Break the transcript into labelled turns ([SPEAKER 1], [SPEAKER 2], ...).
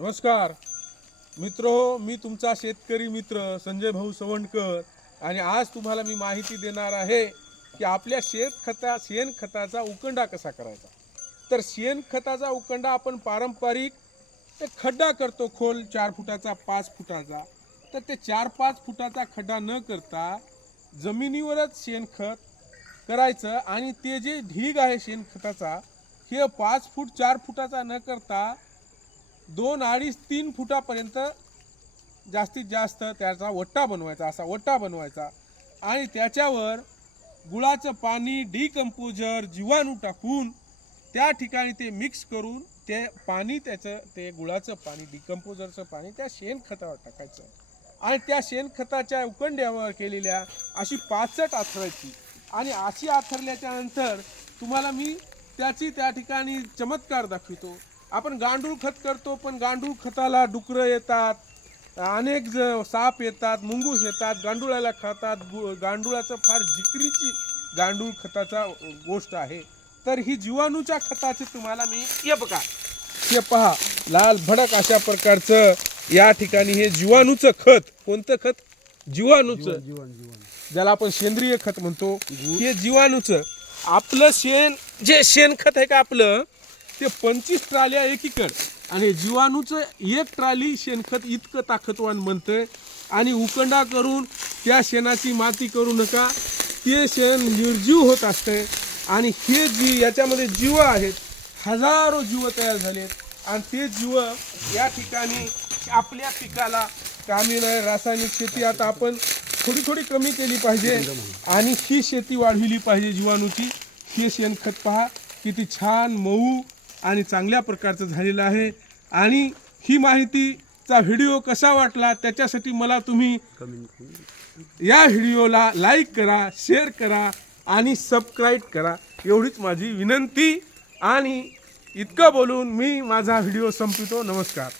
[SPEAKER 1] नमस्कार. मित्र हो मी तुमचा शेतकरी मित्र संजय भाऊ सवंडकर आणि आज तुम्हाला मी माहिती देणार आहे की आपल्या शेतखता शेणखताचा उकंडा कसा करायचा? तर शेणखताचा उकंडा आपण पारंपरिक ते खड्डा करतो खोल चार फुटाचा पाच फुटाचा. तर ते चार पाच फुटाचा खड्डा न करता जमिनीवरच शेणखत करायचं आणि ते जे ढीग आहे शेणखताचा हे पाच फूट चार फुटाचा न करता दोन अडीच तीन फुटापर्यंत जास्तीत जास्त त्याचा वट्टा बनवायचा असा वट्टा बनवायचा. आणि त्याच्यावर गुळाचं पाणी डिकम्पोजर जीवाणू टाकून त्या ठिकाणी ते मिक्स करून ते पाणी त्याचं ते गुळाचं पाणी डिकम्पोजरचं पाणी त्या शेणखतावर टाकायचं. आणि त्या शेणखताच्या उकंड्यावर केलेल्या अशी पाचट आथरायची. आणि अशी आथरल्याच्या नंतर तुम्हाला मी त्याची त्या ठिकाणी चमत्कार दाखवितो. आपण गांडूळ खत करतो पण गांडूळ खताला डुकरं येतात अनेक ज साप येतात मुंगूस येतात गांडुळाला खातात. गांडुळाचं फार जिकरीची गांडूळ खताचा गोष्ट आहे. तर ही जीवाणूच्या खताचे तुम्हाला मी हे बघा. हे पहा लाल भडक अशा प्रकारचं या ठिकाणी हे जीवाणूचं खत. कोणतं खत? जीवाणूचं. ज्याला आपण सेंद्रिय खत म्हणतो. हे जीवाणूचं. आपलं शेण जे शेणखत आहे का आपलं? ते पंचवीस ट्राल्या एकीकड. आणि जीवाणूचं एक ट्राली शेणखत इतकं ताकदवान बनतंय आणि उकंडा करून त्या शेणाची माती करू नका. ते शेण निर्जीव होत असतंय. आणि हे जी याच्यामध्ये जीव आहेत हजारो जीव तयार झालेत. आणि ते जीव या ठिकाणी आपल्या पिकाला कामी नाही. रासायनिक शेती आता आपण थोडी थोडी कमी केली पाहिजे. आणि ही शेती वाढविली पाहिजे जीवाणूची. हे शेणखत पहा किती छान मऊ आणि चांगल्या प्रकारचं झालेलं आहे. आणि ही माहितीचा व्हिडिओ कसा वाटला त्याच्यासाठी मला तुम्ही या व्हिडिओला लाईक करा शेअर करा आणि सबस्क्राईब करा. एवढीच माझी विनंती आणि इतकं बोलून मी माझा व्हिडिओ संपवितो. नमस्कार.